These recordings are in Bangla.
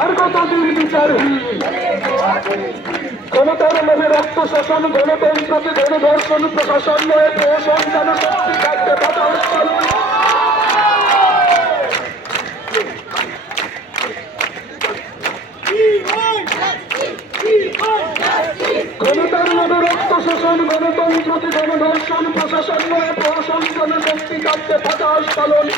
আর কতদিন বিচারহীন ক্ষমতার লোভে রক্ত শোষণ, গণতন্ত্রকে গণধর্ষণ, প্রশাসন নয় প্রশাসন যেন শক্তি থাকতে ক্ষমতার লোভে রক্ত শোষণ, গণতন্ত্রকে গণধর্ষণ, প্রশাসন নয় প্রশাসন যেন শক্তি থাকতে ফাঁস পালন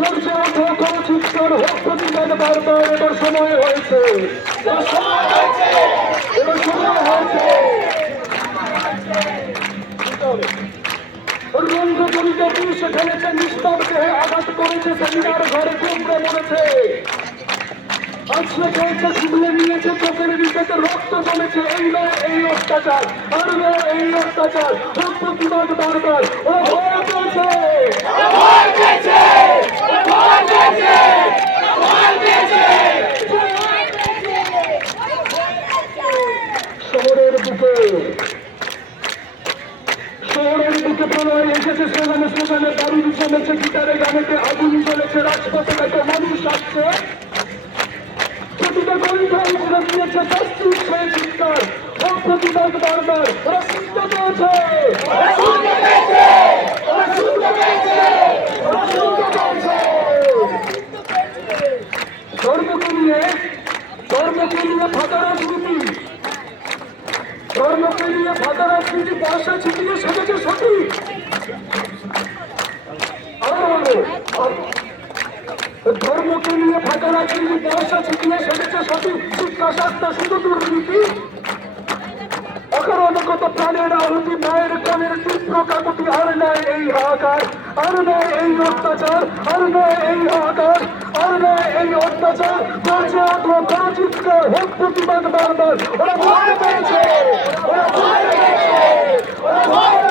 গর্জে ওঠো কোনো চিৎকার হোক প্রতিবাদ বারবার। এবার সময় হয়েছে, এবার সময় হয়েছে। রঙ্গজড়িতে পুলিশে ফেলেছে, নিষ্পাপ দেহে আঘাত করেছে, সেমিনার ঘরে কুমড়ে মরেছে, আজকে খেয়েছে, শুধুয়ে নিয়েছে, চোখের নিচেতে রক্ত জমেছে। এই নয় এই অত্যাচার, আর নয় এই অত্যাচার, হোক প্রতিবাদ বারবার। ও ভয় পেয়েছে, শহরের বুকে প্রলয় এসেছে, সেখানে সেখানে বাড়ি চলেছে, গিটারে গানেতে আগুন চলেছে, রাজপথে কত মানুষ আসছে, প্রতিটা গন্ধ উপরে দিয়েছে, তস্তির সেই চিৎকার হোক প্রতিবাদ বারবার। ওরা শুনতে পেয়েছে, ধর্মকে নিয়ে ফাঁকা রাজনীতি, ধর্মকে নিয়ে ফাঁকা রাজনীতি পয়সা ছিটিয়ে সেজেছে সঠিক। ধর্মকে নিয়ে ফাঁকা রাজনীতি পয়সা ছিটিয়ে সেজেছে সঠিক। শিক্ষা শাস্ত্র শুধু দুর্নীতি, অকারণগত প্রাণের আহুতি, মায়ের কানের তীব্র কাকুতি। আর নয় এই হাহাকার, আর নয় এই অত্যাচার, আর নয় এই হাহাকার, আর নয় এই অত্যাচার। গর্জে ওঠো কোনো চিৎকার হোক প্রতিবাদ বারবার। ওরা ভয় পেয়েছে, ওরা ভয় পেয়েছে, ওরা ভয়